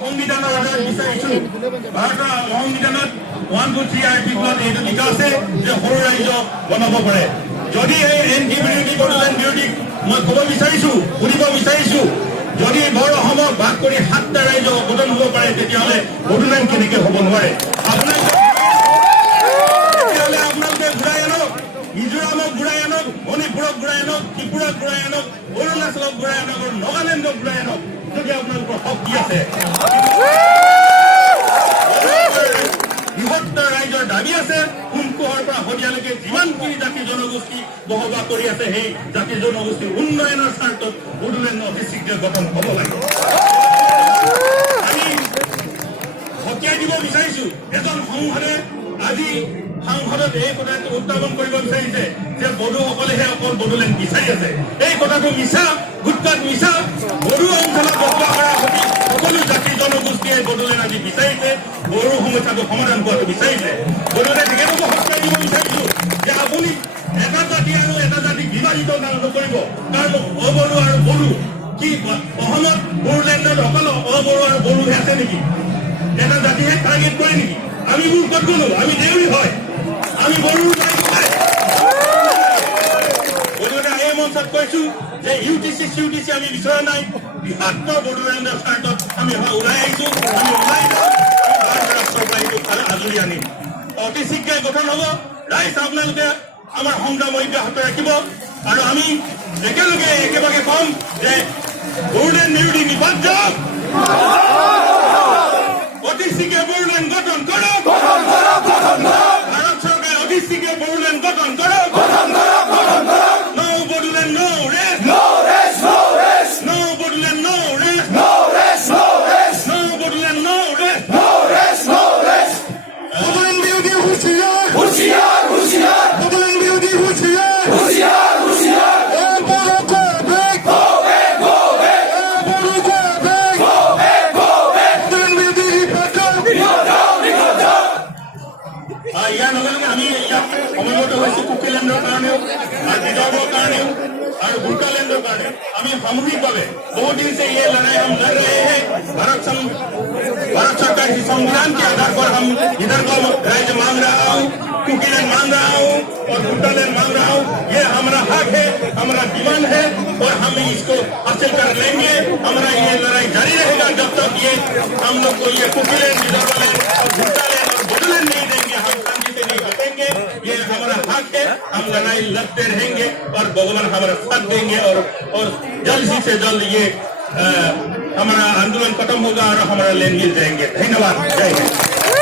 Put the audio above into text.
সংবিধানৰ আধাৰত বিচাৰিছো ভাৰতৰ সংবিধানত 123 আৰ্টিকলত এইটো লিখা আছে যে সৰু ৰাজ্য বনাব পাৰে। যদি এই এনটি বিৰোধী বড়োলেণ্ড বিৰোধী মই ক'ব বিচাৰিছো, সুধিব বিচাৰিছো, যদি বড়ো অসমক ভাগ কৰি 7টা ৰাজ্য গঠন হ'ব পাৰে তেতিয়াহ'লে বড়োলেণ্ড কেনেকৈ হ'ব নোৱাৰে? আপোনালোকে ঘূৰাই আনক, মিজোৰামক ঘূৰাই আনক, মণিপুৰক ঘূৰাই আনক, ত্ৰিপুৰাক ঘূৰাই আনক, অৰুণাচলক ঘূৰাই আনক আৰু নাগালেণ্ডক ঘূৰাই আনক যদি আপোনালোকৰ শক্তি আছে। বৃহত্তৰ ৰাইজৰ দাবী আছে, সোমকোহৰ পৰা শদিয়ালৈকে যিমানখিনি জাতি জনগোষ্ঠী বসবাস কৰি আছে সেই জাতি জনগোষ্ঠীৰ উন্নয়নৰ স্বাৰ্থত বড়োলেণ্ড অতি শীঘ্ৰে গঠন হ'ব লাগে। আমি সকীয়াই দিব বিচাৰিছো, এজন সংসদে আজি সাংসদত এই কথাটো উত্থাপন কৰিব বিচাৰিছে যে বড়োসকলেহে অকল বড়োলেণ্ড বিচাৰি আছে। এই কথাটো মিছা, গুটকাত মিছা। বড়ো অঞ্চলত বসবাস কৰা সকলো জাতি জনগোষ্ঠীয়ে বড়োলেণ্ড আজি বিচাৰিছে, বড়ো সমস্যাটো সমাধান কৰাটো বিচাৰিছে। বড়োলেণ্ড সেইটোকো সকীয়াই দিব বিচাৰিছো যে আপুনি এটা জাতি আৰু এটা জাতিক বিভাজিত নকৰিব, কাৰণ অবড়ো আৰু বড়ো কি অসমত বড়োলেণ্ডত অকল অবড়ো আৰু বড়োহে আছে নেকি? এটা জাতিহে টাৰ্গেট কৰে নেকি? আমি মোৰ ক'ত গ'লো? আমি দেউৰী হয়, আমি বড়োৰ এই মঞ্চত কৈছো যে ইউটিচি চিউটিচি আমি বিচৰা নাই, বৃহত্তৰ বড়োলেণ্ডৰ স্বাৰ্থত আমি ওলাই আহিছো। আমি ওলাই যাওঁ, ভাৰত ৰাষ্ট্ৰৰ পৰা এইটো আজৰি আনিম। অতি শীঘ্ৰে গঠন হ'ব। ৰাইজ আপোনালোকে আমাৰ সংগ্ৰাম অব্যাহত ৰাখিব আৰু আমি একেবাৰে কম যে বড়োলেণ্ড বিৰোধী নিপাত যাওক, অতি শীঘ্ৰে বড়োলেণ্ড গঠন কৰক, ভাৰত চৰকাৰে অতি শীঘ্ৰে বড়োলেণ্ড গঠন কৰক। No Bodoland, no rest. No rest, no rest. No Bodoland, no rest. No rest, no rest. No Bodoland, no rest. No rest, no rest. Bodoland বিরোধী হুঁশিয়ার, হুঁশিয়ার, হুঁশিয়ার। Bodoland বিরোধী হুঁশিয়ার, হুঁশিয়ার, হুঁশিয়ার। এ বড়ো go back, go back, go back. এ বড়ো go back, go back, go back. Bodoland বিরোধী রিপোর্টার, রিপোর্টার। ইয়াৰ লগে লগে আমি ইয়াত সমবেত হৈছো কুকিলেণ্ডৰ কাৰণেও আৰু বিদৰ্ভৰ কাৰণেও আৰু গোৰ্খালেণ্ডৰ কাৰণে। আমি সামূহিকভাৱে बहुत दिन से ये लड़ाई हम लड़ रहे हैं। भारत सरकार की संविधान के आधार पर हम इधर को राज्य मांग रहा हूँ, कुकीलैंड मांग रहा हूँ और गोर्खालैंड मांग रहा हूँ। ये हमारा हक है, हमारा डिमांड है और हम इसको हासिल कर लेंगे। हमारा ये लड़ाई जारी रहेगा जब तक ये हम लोग को ये कुकीलैंड, विदर्भलैंड, गोर्खालैंड और बोडोलैंड नहीं देंगे। हम शांति से नहीं बचेंगे, ये हमारा हक है। हम लड़ाई लड़ते रहेंगे और भगवान हमारा साथ देंगे और जल्द से जल्द ये हमारा आंदोलन खत्म होगा और हमारा लैंड मिल जाएंगे। धन्यवाद, जय हिंद।